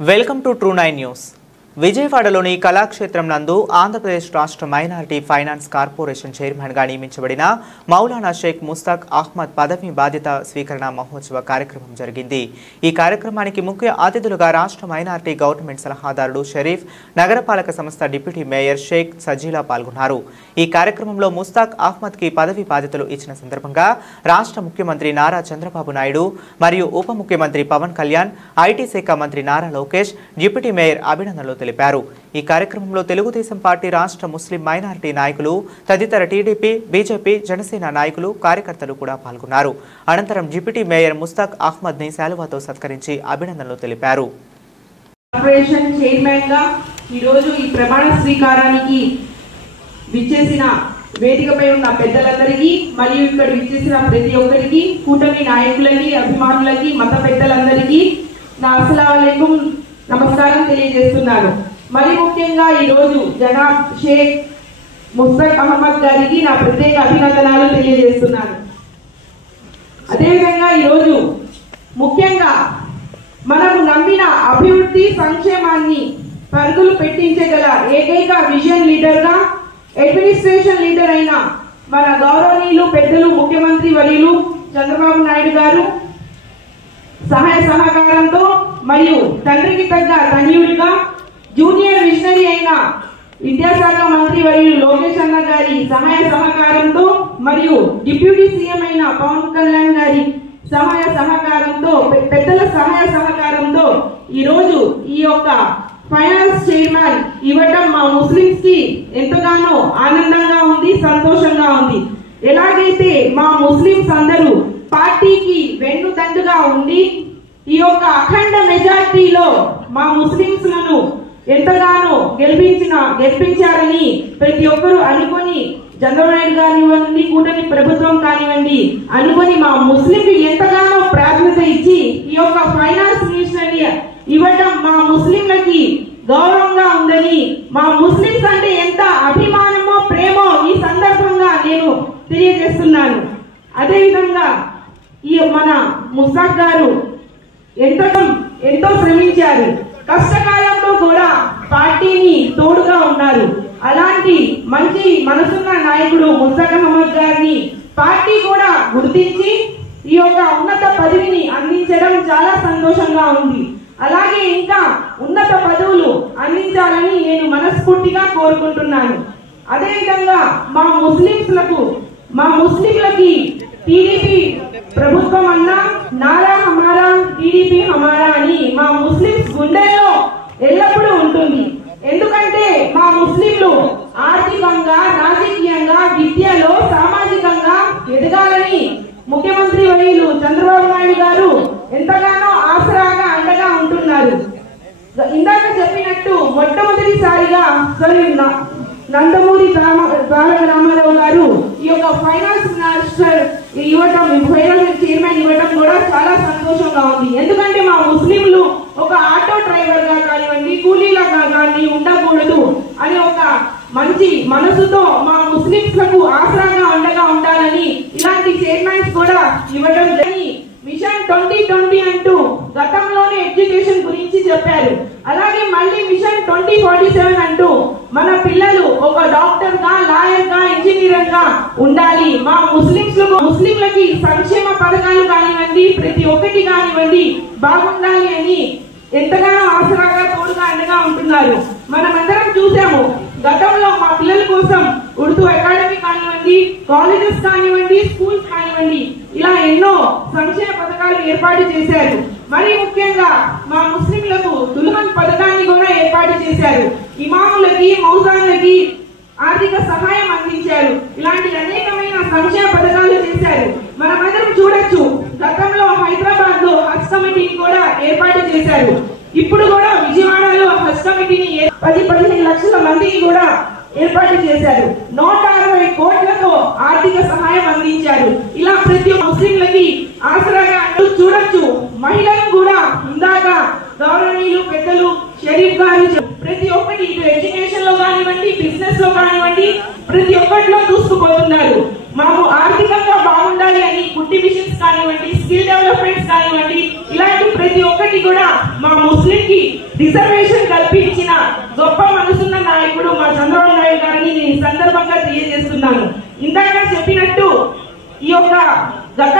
Welcome to true 9 news. విజయవాడలోని కళాక్షేత్రం నందు ఆంధ్రప్రదేశ్ రాష్ట్ర మైనారిటీ ఫైనాన్స్ కార్పొరేషన్ చైర్మన్గా నియమించబడిన మౌలానా షేక్ ముస్తాక్ అహ్మద్ పదవి బాధ్యత స్వీకరణ మహోత్సవ కార్యక్రమం జరిగింది. ఈ కార్యక్రమానికి ముఖ్య అతిథులుగా రాష్ట్ర మైనారిటీ గవర్నమెంట్ సలహాదారుడు షరీఫ్, నగరపాలక సంస్థ డిప్యూటీ మేయర్ షేక్ సజీలా పాల్గొన్నారు. ఈ కార్యక్రమంలో ముస్తాక్ అహ్మద్కి పదవి బాధ్యతలు ఇచ్చిన సందర్భంగా రాష్ట్ర ముఖ్యమంత్రి నారా చంద్రబాబు నాయుడు మరియు ఉప ముఖ్యమంత్రి పవన్ కళ్యాణ్, ఐటీ శాఖ మంత్రి నారా లోకేష్, డిప్యూటీ మేయర్ అభినందనలు తెలిపారు. ఈ కార్యక్రమంలో తెలుగుదేశం పార్టీ రాష్ట్ర ముస్లిం మైనారిటీ నాయకులు, తదితర టీడీపీ, బీజేపీ, జనసేన నాయకులు, కార్యకర్తలు కూడా పాల్గొన్నారు. అనంతరం డిప్యూటీ మేయర్ ముస్తాక్ అహ్మద్ ని శాలువాతో సత్కరించి అభినందనలు తెలిపారు. కార్పొరేషన్ చైర్మన్ గా ఈ రోజు ఈ ప్రమాణ స్వీకారానికి విచ్చేసిన వేదికపై ఉన్న పెద్దలందరికీ మరియు ఇక్కడ విచ్చేసిన ప్రతి ఒక్కరికి, కూటమి నాయకులకి, అభిమానులకి, మత పెద్దలందరికీ నా అస్సలాముఅలైకుం నమస్కారం తెలియజేస్తున్నాను. మరి ముఖ్యంగా ఈ రోజు జనాబ్ షేక్ ముస్తాక్ అహ్మద్ గారికి నా ప్రత్యేక అభినందనలు తెలియజేస్తున్నాను. అదేవిధంగా ఈరోజు ముఖ్యంగా మనము నమ్మిన అభివృద్ధి సంక్షేమాన్ని పరుగులు పెట్టించగల ఏకైక విజన్ లీడర్ గా, అడ్మినిస్ట్రేషన్ లీడర్ అయిన మన గౌరవనీయులు పెద్దలు ముఖ్యమంత్రి వర్యులు చంద్రబాబు నాయుడు గారు సహాయ సహకారంతో మరియు తండ్రికి తగ్గ తనయుడిగా జూనియర్ విజనరీ అయిన విద్యాశాఖ మంత్రి వర్యులు లోకేష్ అన్న గారి సహాయ సహకారంతో మరియు డిప్యూటీ సీఎం అయిన పవన్ కళ్యాణ్ గారి సహాయ సహకారంతో, పెద్దల సహాయ సహకారంతో ఈ రోజు ఈ యొక్క ఫైనాన్స్ చైర్మన్ ఇవ్వడం మా ముస్లింస్ కి ఎంతగానో ఆనందంగా ఉంది, సంతోషంగా ఉంది. ఎలాగైతే మా ముస్లింస్ అందరూ పార్టీకి వెన్నుదండుగా ఉండి ఈ యొక్క అఖండ మెజార్టీలో మా ముస్లింస్ లను ఎంతగానో గెలిపించారని ప్రతి ఒక్కరూ అనుకొని, చంద్రబాబు నాయుడు కానివ్వండి, కూటమి ప్రభుత్వం కానివ్వండి అనుకొని మా ముస్లింకి ఎంతగానో ప్రాధాన్యత ఇచ్చి ఈ యొక్క ఫైనాన్స్ మినిస్టర్ని ఇవ్వడం మా ముస్లింలకి గౌరవంగా ఉందని, మా ముస్లింస్ అంటే ఎంత అభిమానమో ప్రేమో ఈ సందర్భంగా నేను తెలియజేస్తున్నాను. అదేవిధంగా ఈ మన ముస్తాక్ గారు ఎంతో శ్రమించారు. కష్టకాలంలో కూడా పార్టీని తోడుగా ఉన్నారు. అలాంటి మంచి మనసున్న నాయకుడు ముస్తాక్ అహ్మద్ గారిని పార్టీ కూడా గుర్తించి ఈ యొక్క ఉన్నత పదవిని అందించడం చాలా సంతోషంగా ఉంది. అలాగే ఇంకా ఉన్నత పదవులు అందించాలని నేను మనస్ఫూర్తిగా కోరుకుంటున్నాను. అదేవిధంగా మా ముస్లింలకి టీడీపీ ప్రభుత్వం అన్నా నారా హమారా, టీడీపీ హమారా అని మా ముస్లింస్ గుండెల్లో ఎల్లప్పుడూ ఉంటుంది. ఎందుకంటే మా ముస్లింలు ఆర్థికంగా, రాజకీయంగా, విద్యలో, సామాజికంగా ఎదగాలని ముఖ్యమంత్రి వర్యులు చంద్రబాబు నాయుడు గారు ఎంతగానో ఆసరాగా అండగా ఉంటున్నారు. ఇందాక చెప్పినట్టు మొట్టమొదటిసారిగా నందమూరి తారక రామారావు గారు ఈ యొక్క ఫైనాన్స్ మినిస్టర్ ఇవ్వటం, ఫైనాన్స్ చైర్మన్ ఇవ్వటం కూడా చాలా సంతోషంగా ఉంది. ఎందుకంటే మా ముస్లింలు ఒక ఆటో డ్రైవర్ గా కానివ్వండి, కూలీలాగా కానీ ఉండకూడదు అని ఒక మంచి మనసుతో మా ముస్లింస్ లకు ఆసరాగా అండగా ఉండాలని ఇలాంటి చైర్మన్స్ కూడా ఇవ్వడం జరిగింది. మిషన్ 2020 అంటూ గతంలోనే ఎడ్యుకేషన్ గురించి చెప్పారు. అలాగే మళ్ళీ మిషన్ 2047 అంటూ మన పిల్లలు ఒక డాక్టర్ గా, లాయర్ గా, ఇంజనీర్ గా ఉండాలి. మా ముస్లింలకి సంక్షేమ పథకాలు కానివ్వండి, ప్రతి ఒక్కటి కానివ్వండి బాగుండాలి అని ఎంతగానో ఆసరాగా, తోడుగా అండగా ఉంటున్నారు. మనమందరం చూసాము గతంలో మా పిల్లల కోసం ఉర్దూ అకాడమీ కానివ్వండి, కాలేజెస్ కానివ్వండి, స్కూల్స్ కానివ్వండి ఇలా ఎన్నో సంక్షేమ పథకాలు ఏర్పాటు చేశారు. మరి ముఖ్యంగా మా ముస్లింలకు దుల్హన్ పథకాన్ని కూడా ఏర్పాటు చేశారు. ఇమాములకి, మౌజాన్లకి ఆర్థిక సహాయం అందించారు. ఇలాంటి అనేకమైన సంక్షేమ పథకాలు చేశారు. మనమందరం చూడొచ్చు, గతంలో హైదరాబాద్ లో హజ్ కమిటీని కూడా ఏర్పాటు చేశారు. ఇప్పుడు కూడా విజయవాడలో హజ్ కమిటీని 10-15 లక్షల మందికి కూడా ఏర్పాటు చేశారు. 160 కోట్లతో ఆర్థిక సహాయం అందించారు. ఇలా ప్రతి ముస్లింలకి ఆసరాగా చూడొచ్చు. మహిళలు కూడా ఇందాక గౌరవనీయులు పెద్దలు షరీఫ్ గారు ప్రతి ఒక్కటి ఇటు ఎడ్యుకేషన్ లో కానివ్వండి, బిజినెస్ లో కానివ్వండి ప్రతి ఒక్కటిలో దూసుకుపోతున్నారు. మాకు ఆర్థికంగా బాగుండాలి అని కుట్టి మిషన్స్ కానివ్వండి, స్కిల్ డెవలప్మెంట్స్ కానివ్వండి, ఇలాంటి ప్రతి ఒక్కటి కూడా మా ముస్లిం కి రిజర్వేషన్ కల్పించిన గొప్ప మనసున్న నాయకుడు మా చంద్రబాబు నాయుడు గారిని ఈ సందర్భంగా తెలియజేస్తున్నాను. ఇందాక చెప్పినట్టు ఈ యొక్క గత